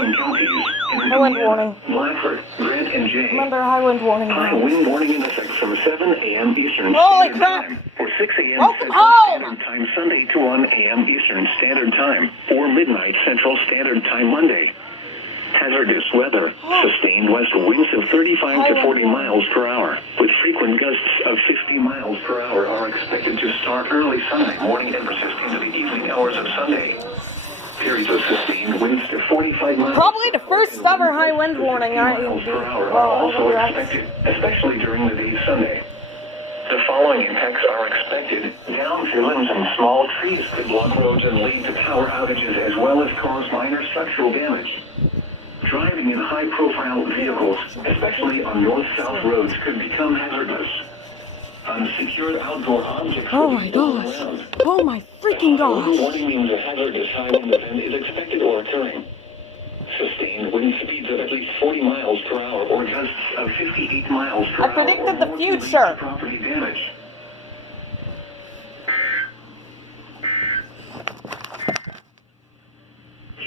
following counties: High wind warning. Blackford, Grant, and Jay. Remember, high wind warning. High wind warning in effect from 7 a.m. Eastern Holy Standard crap. Time, or 6 a.m. Welcome Central home. Standard Time Sunday to 1 a.m. Eastern Standard Time, or midnight Central Standard Time Monday. Hazardous weather. Sustained west winds of 35 to 40 miles per hour, with frequent gusts of 50 miles per hour are expected to start early Sunday morning and persist into the evening hours of Sunday. Periods of sustained winds to 45 miles. Probably the first ever high wind warning miles per hour are also expected, especially during the day Sunday. The following impacts are expected. Downed limbs and small trees could block roads and lead to power outages, as well as cause minor structural damage. Driving in high-profile vehicles, especially on north-south roads, could become hazardous. Unsecured outdoor objects Oh will my be stolen gosh. around. Oh my freaking High gosh. warning means a hazardous high wind event is expected or occurring. Sustained wind speeds of at least 40 miles per hour or gusts of 58 miles per hour. I predicted or the more can lead to future. property damage.